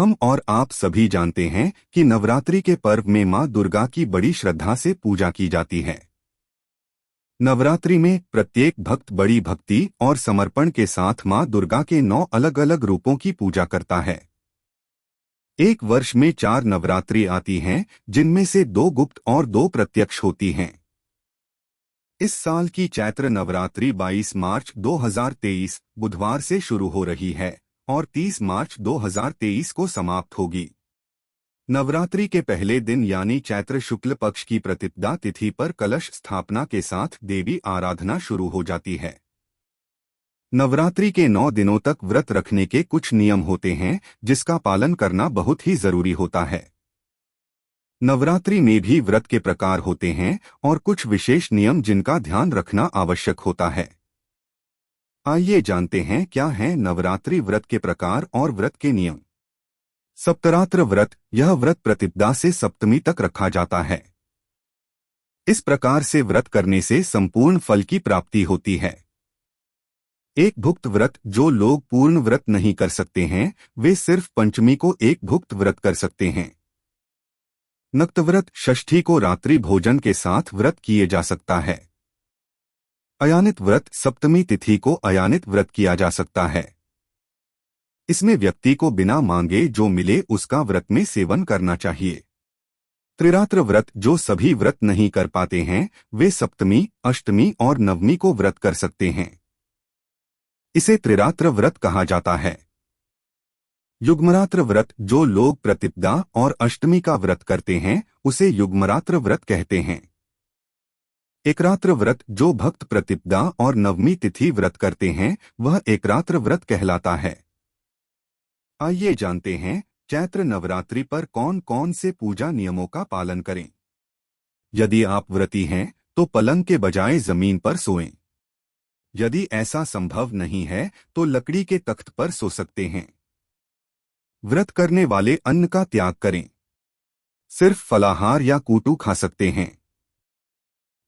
हम और आप सभी जानते हैं कि नवरात्रि के पर्व में मां दुर्गा की बड़ी श्रद्धा से पूजा की जाती है। नवरात्रि में प्रत्येक भक्त बड़ी भक्ति और समर्पण के साथ मां दुर्गा के 9 अलग-अलग रूपों की पूजा करता है। एक वर्ष में 4 नवरात्रि आती हैं, जिनमें से 2 गुप्त और 2 प्रत्यक्ष होती हैं। इस साल की चैत्र नवरात्रि 22 मार्च 2023 बुधवार से शुरू हो रही है और 30 मार्च 2023 को समाप्त होगी। नवरात्रि के पहले दिन यानी चैत्र शुक्ल पक्ष की प्रतिपदा तिथि पर कलश स्थापना के साथ देवी आराधना शुरू हो जाती है। नवरात्रि के 9 दिनों तक व्रत रखने के कुछ नियम होते हैं, जिसका पालन करना बहुत ही जरूरी होता है। नवरात्रि में भी व्रत के प्रकार होते हैं और कुछ विशेष नियम जिनका ध्यान रखना आवश्यक होता है। आइए जानते हैं क्या हैं नवरात्रि व्रत के प्रकार और व्रत के नियम। सप्तरात्र व्रत, यह व्रत प्रतिपदा से सप्तमी तक रखा जाता है। इस प्रकार से व्रत करने से संपूर्ण फल की प्राप्ति होती है। एक भुक्त व्रत, जो लोग पूर्ण व्रत नहीं कर सकते हैं, वे सिर्फ पंचमी को एक भुक्त व्रत कर सकते हैं। नक्तव्रत, षष्ठी को रात्रि भोजन के साथ व्रत किए जा सकता है। अयानित व्रत, सप्तमी तिथि को अयानित व्रत किया जा सकता है। इसमें व्यक्ति को बिना मांगे जो मिले उसका व्रत में सेवन करना चाहिए। त्रिरात्र व्रत, जो सभी व्रत नहीं कर पाते हैं, वे सप्तमी, अष्टमी और नवमी को व्रत कर सकते हैं। इसे त्रिरात्र व्रत कहा जाता है। युग्मरात्र व्रत, जो लोग प्रतिपदा और अष्टमी का व्रत करते हैं, उसे युग्मरात्र व्रत कहते हैं। एकरात्र व्रत, जो भक्त प्रतिपदा और नवमी तिथि व्रत करते हैं, वह एकरात्र व्रत कहलाता है। आइए जानते हैं चैत्र नवरात्रि पर कौन कौन से पूजा नियमों का पालन करें। यदि आप व्रती हैं तो पलंग के बजाय जमीन पर सोएं। यदि ऐसा संभव नहीं है तो लकड़ी के तख्त पर सो सकते हैं। व्रत करने वाले अन्न का त्याग करें। सिर्फ फलाहार या कूटू खा सकते हैं।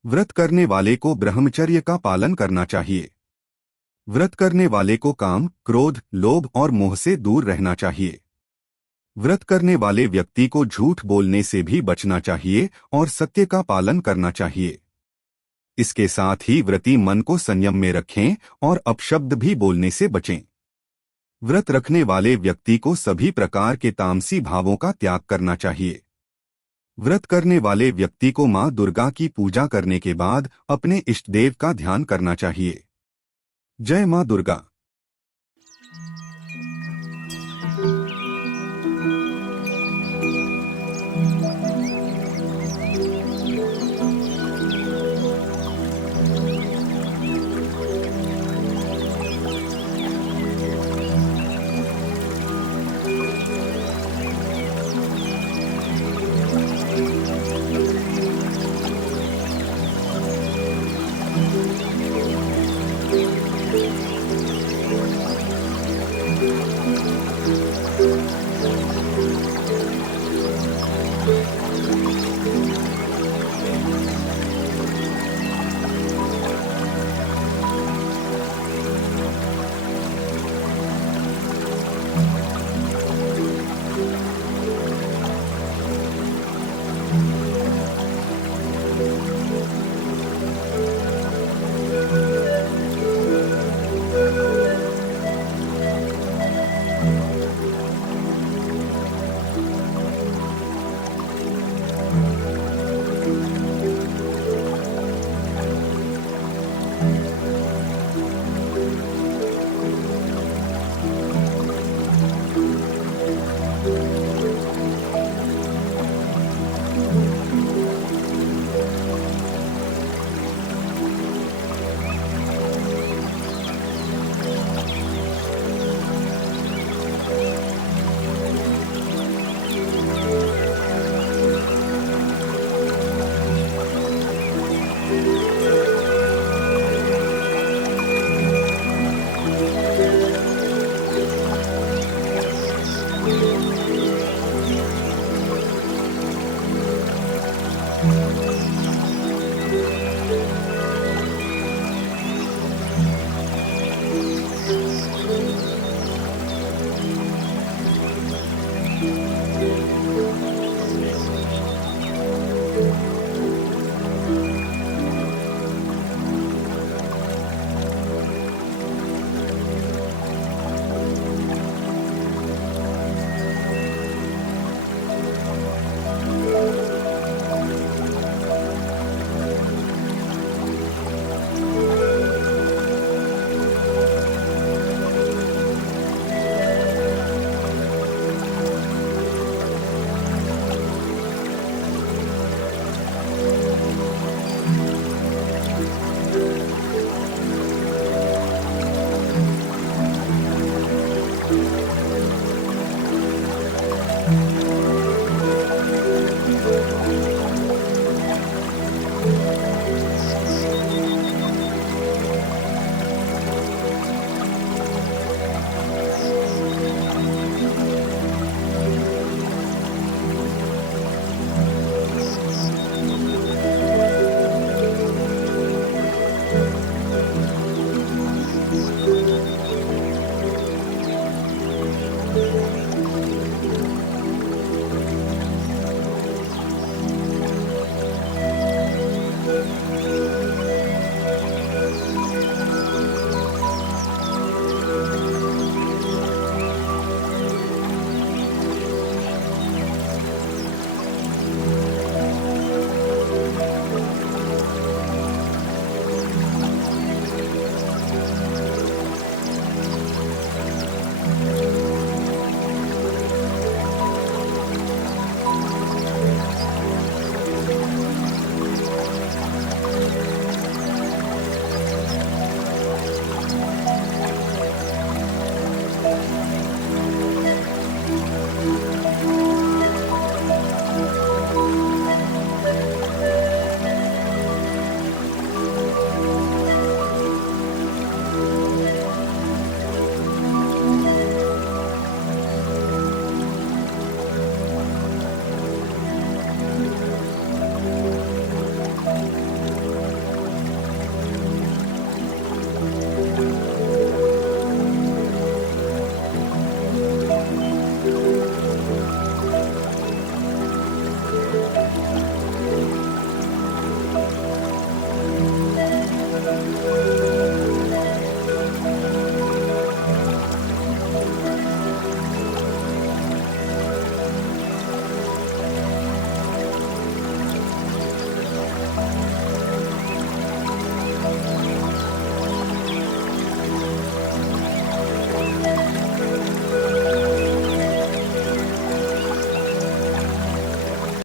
व्रत करने वाले को ब्रह्मचर्य का पालन करना चाहिए। व्रत करने वाले को काम, क्रोध, लोभ और मोह से दूर रहना चाहिए। व्रत करने वाले व्यक्ति को झूठ बोलने से भी बचना चाहिए और सत्य का पालन करना चाहिए। इसके साथ ही व्रती मन को संयम में रखें और अपशब्द भी बोलने से बचें। व्रत रखने वाले व्यक्ति को सभी प्रकार के तामसी भावों का त्याग करना चाहिए। व्रत करने वाले व्यक्ति को मां दुर्गा की पूजा करने के बाद अपने इष्टदेव का ध्यान करना चाहिए। जय मां दुर्गा।